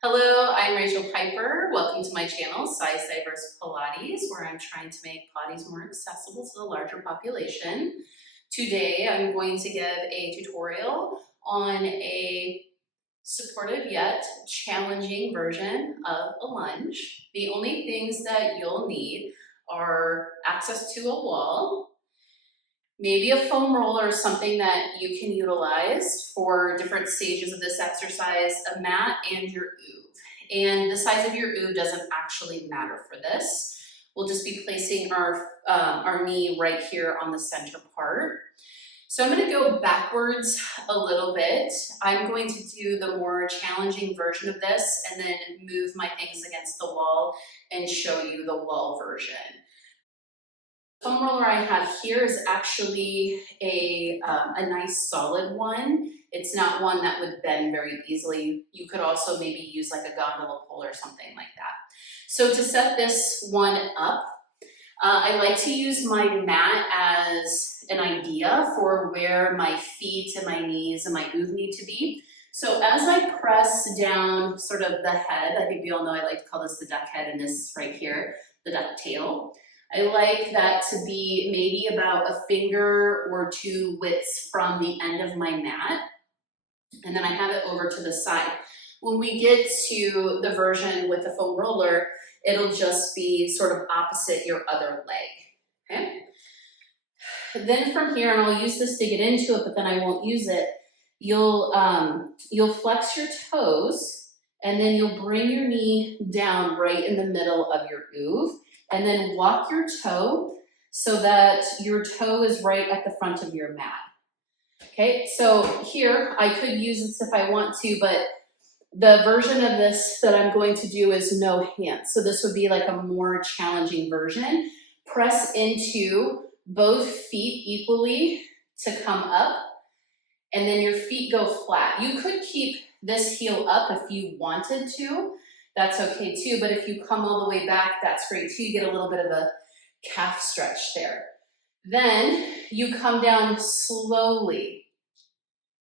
Hello, I'm Rachel Piper. Welcome to my channel, Size Diverse Pilates, where I'm trying to make Pilates more accessible to the larger population. Today, I'm going to give a tutorial on a supportive yet challenging version of a lunge. The only things that you'll need are access to a wall, maybe a foam roller, something that you can utilize for different stages of this exercise, a mat, and your OOV. And the size of your OOV doesn't actually matter for this. We'll just be placing our knee right here on the center part. So I'm going to go backwards a little bit. I'm going to do the more challenging version of this and then move my things against the wall and show you the wall version. The foam roller I have here is actually a nice solid one. It's not one that would bend very easily. You could also maybe use like a gondola pole or something like that. So to set this one up, I like to use my mat as an idea for where my feet and my knees and my OOV need to be. So as I press down sort of the head, I think we all know I like to call this the duck head and this right here, the duck tail. I like that to be maybe about a finger or two widths from the end of my mat. And then I have it over to the side. When we get to the version with the foam roller, it'll just be sort of opposite your other leg, okay? Then from here, and I'll use this to get into it, but then I won't use it, you'll flex your toes, and then you'll bring your knee down right in the middle of your OOV, and then walk your toe so that your toe is right at the front of your mat. Okay, so here, I could use this if I want to, but the version of this that I'm going to do is no hands. So this would be like a more challenging version. Press into both feet equally to come up, and then your feet go flat. You could keep this heel up if you wanted to. That's okay too, but if you come all the way back, that's great too. You get a little bit of a calf stretch there. Then you come down slowly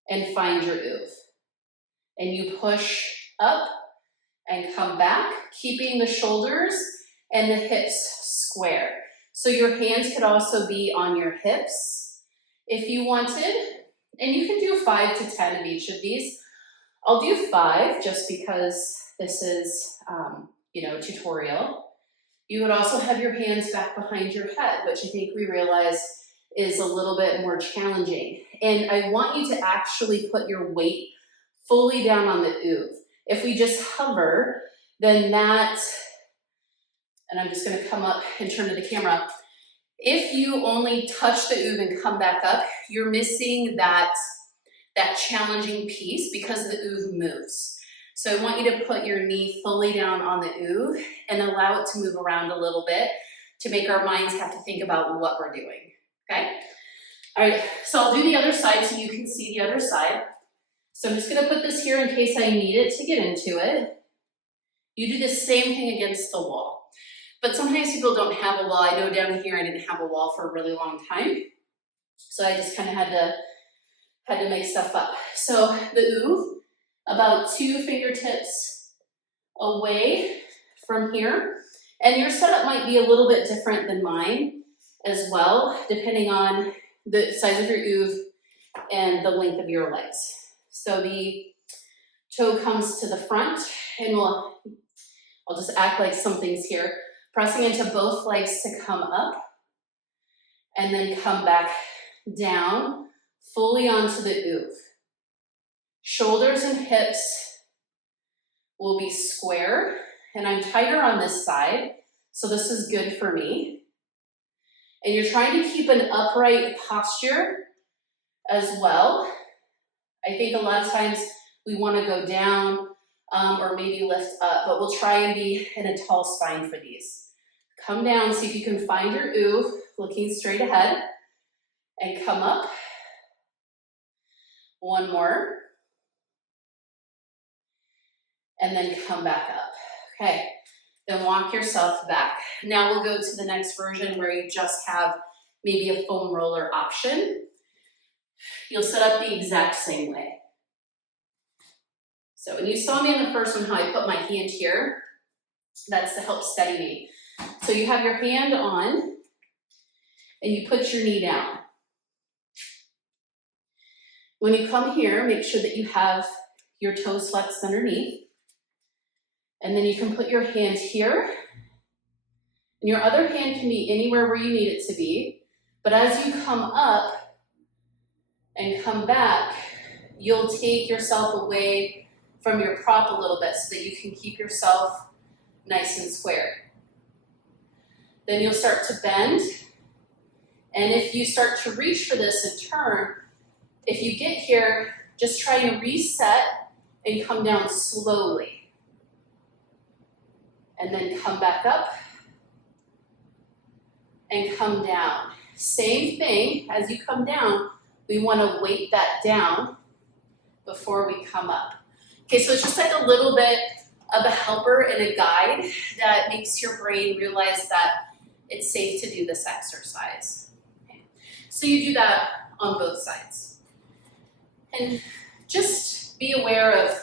and find your OOV. And you push up and come back, keeping the shoulders and the hips square. So your hands could also be on your hips if you wanted, and you can do 5 to 10 of each of these. I'll do 5 just because this is, a tutorial. You would also have your hands back behind your head, which I think we realize is a little bit more challenging. And I want you to actually put your weight fully down on the OOV. If we just hover, then that, and I'm just gonna come up and turn to the camera. If you only touch the OOV and come back up, you're missing that challenging piece because the OOV moves. So I want you to put your knee fully down on the OOV and allow it to move around a little bit to make our minds have to think about what we're doing, okay? All right, so I'll do the other side so you can see the other side. So I'm just gonna put this here in case I need it to get into it. You do the same thing against the wall. But sometimes people don't have a wall. I know down here I didn't have a wall for a really long time. So I just kind of had to make stuff up. So the OOV, about 2 fingertips away from here. And your setup might be a little bit different than mine as well, depending on the size of your OOV and the length of your legs. So the toe comes to the front, and I'll just act like something's here. Pressing into both legs to come up, and then come back down, fully onto the OOV. Shoulders and hips will be square, and I'm tighter on this side, so this is good for me. And you're trying to keep an upright posture as well. I think a lot of times we want to go down or maybe lift up, but we'll try and be in a tall spine for these. Come down, see if you can find your OOV, looking straight ahead, and come up. One more. And then come back up. Okay, then walk yourself back. Now we'll go to the next version where you just have maybe a foam roller option. You'll set up the exact same way. So when you saw me in the first one, how I put my hand here, that's to help steady me. So you have your hand on, and you put your knee down. When you come here, make sure that you have your toes flexed underneath. And then you can put your hand here. And your other hand can be anywhere where you need it to be. But as you come up and come back, you'll take yourself away from your prop a little bit so that you can keep yourself nice and square. Then you'll start to bend. And if you start to reach for this and turn, if you get here, just try and reset and come down slowly. And then come back up and come down. Same thing, as you come down, we want to weight that down before we come up. Okay, so it's just like a little bit of a helper and a guide that makes your brain realize that it's safe to do this exercise. Okay. So you do that on both sides. And just be aware of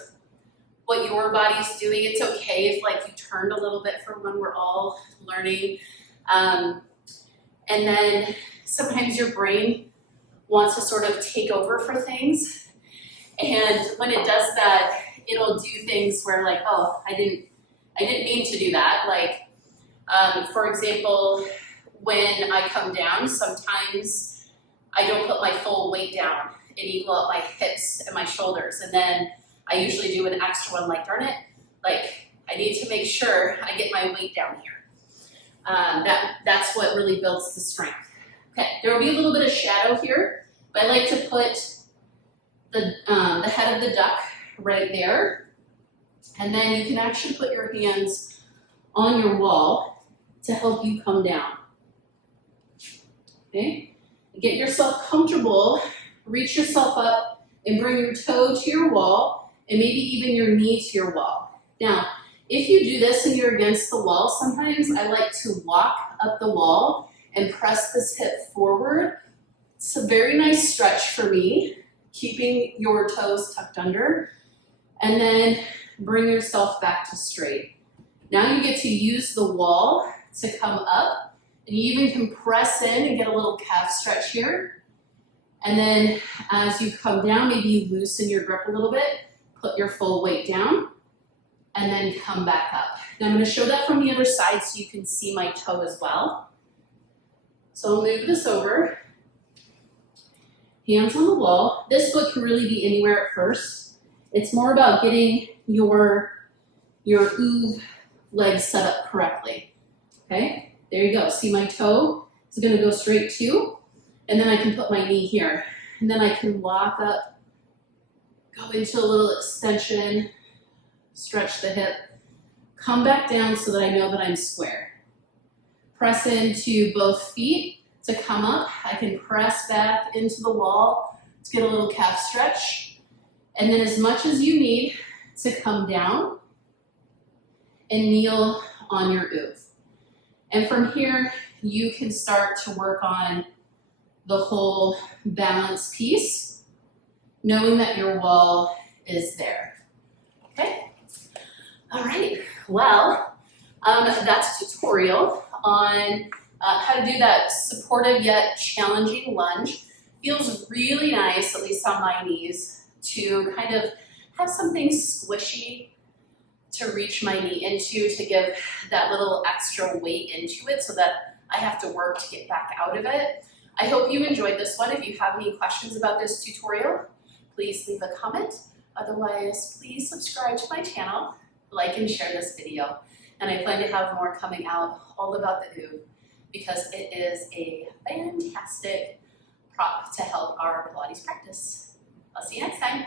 what your body's doing. It's okay if like you turned a little bit for when we're all learning. And then sometimes your brain wants to sort of take over for things. And when it does that, it'll do things where like, oh, I didn't mean to do that. Like, for example, when I come down, sometimes I don't put my full weight down and equal out my hips and my shoulders. And then I usually do an extra one, like, darn it, like I need to make sure I get my weight down here. That's what really builds the strength. Okay, there will be a little bit of shadow here, but I like to put the head of the duck right there. And then you can actually put your hands on your wall to help you come down. Okay, get yourself comfortable, reach yourself up and bring your toe to your wall and maybe even your knee to your wall. Now, if you do this and you're against the wall, sometimes I like to walk up the wall and press this hip forward. It's a very nice stretch for me, keeping your toes tucked under, and then bring yourself back to straight. Now you get to use the wall to come up, and you even can press in and get a little calf stretch here. And then as you come down, maybe you loosen your grip a little bit, put your full weight down, and then come back up. Now I'm going to show that from the other side so you can see my toe as well. So I'll move this over. Hands on the wall. This foot can really be anywhere at first. It's more about getting your OOV leg set up correctly. Okay, there you go. See my toe is going to go straight too. And then I can put my knee here. And then I can walk up, go into a little extension, stretch the hip, come back down so that I know that I'm square. Press into both feet to come up. I can press back into the wall to get a little calf stretch. And then as much as you need to come down and kneel on your OOV. And from here, you can start to work on the whole balance piece, knowing that your wall is there. Okay? All right, well, that's a tutorial on how to do that supportive yet challenging lunge. Feels really nice, at least on my knees, to kind of have something squishy to reach my knee into, to give that little extra weight into it so that I have to work to get back out of it. I hope you enjoyed this one. If you have any questions about this tutorial, please leave a comment. Otherwise, please subscribe to my channel, like and share this video. And I plan to have more coming out all about the OOV because it is a fantastic prop to help our Pilates practice. I'll see you next time.